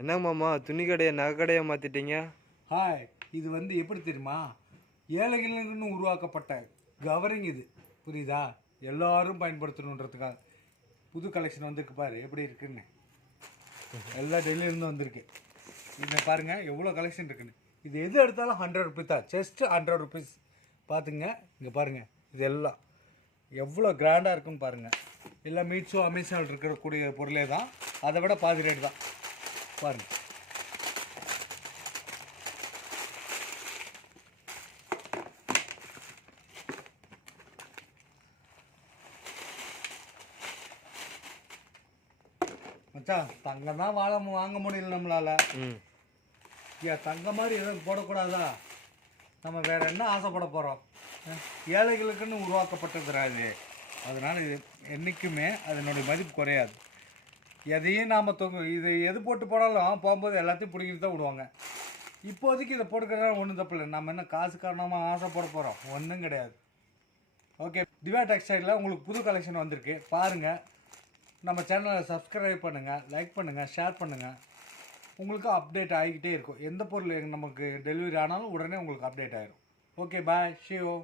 என்ன மாமா துணி கடையை நகை கடையை மாற்றிட்டீங்க? ஹாய், இது எப்படி தெரியுமா? ஏழைகளுக்குன்னு உருவாக்கப்பட்ட கவரிங் இது, புரியுதா? எல்லாரும் பயன்படுத்தணுன்றதுக்காக புது கலெக்ஷன் வந்திருக்கு. பாரு எப்படி இருக்குன்னு. எல்லாம் டெல்லியிலேருந்து வந்திருக்கு. இதை பாருங்கள் எவ்வளோ கலெக்ஷன் இருக்குன்னு. இது எது எடுத்தாலும் 100 ருபீஸ் தான், ஜஸ்ட் 100 ருபீஸ். பார்த்துங்க, இங்கே பாருங்கள், இது எல்லாம் எவ்வளோ கிராண்டாக இருக்குன்னு பாருங்கள். எல்லாம் மீட்ஸோ அமேசானில் இருக்கக்கூடிய பொருளே தான், அதை விட பாதி ரேட் தான். பாருங்கள், மச்சான் தங்கம் தான் வாங்க முடியல நம்மளால. தங்கம் மாதிரி எதுவும் போடக்கூடாதா? நம்ம வேற என்ன ஆசைப்பட போகிறோம்? ஏழைகளுக்குன்னு உருவாக்கப்பட்டதுராது. அதனால் இது என்றைக்குமே அதனுடைய மதிப்பு குறையாது. எதையும் நாம் இது எது போட்டு போனாலும் போகும்போது எல்லாத்தையும் பிடிக்கிட்டு தான் விடுவாங்க. இப்போதைக்கு இதை போட்டுக்கிறதா ஒன்றும் தப்பு இல்லை. நம்ம என்ன காசு காரணமாக ஆசைப்பட போகிறோம்? ஒன்றும் கிடையாது. ஓகே, திவ்யா டெக்ஸ்டைலில் உங்களுக்கு புது கலெக்ஷன் வந்திருக்கு, பாருங்கள். நம்ம சேனலை சப்ஸ்கிரைப் பண்ணுங்கள், லைக் பண்ணுங்கள், ஷேர் பண்ணுங்கள். உங்களுக்கு அப்டேட் ஆகிக்கிட்டே இருக்கும். எந்த பொருள் நமக்கு டெலிவரி ஆனாலும் உடனே உங்களுக்கு அப்டேட் ஆகிடும். ஓகே, பாய், ஷியோ.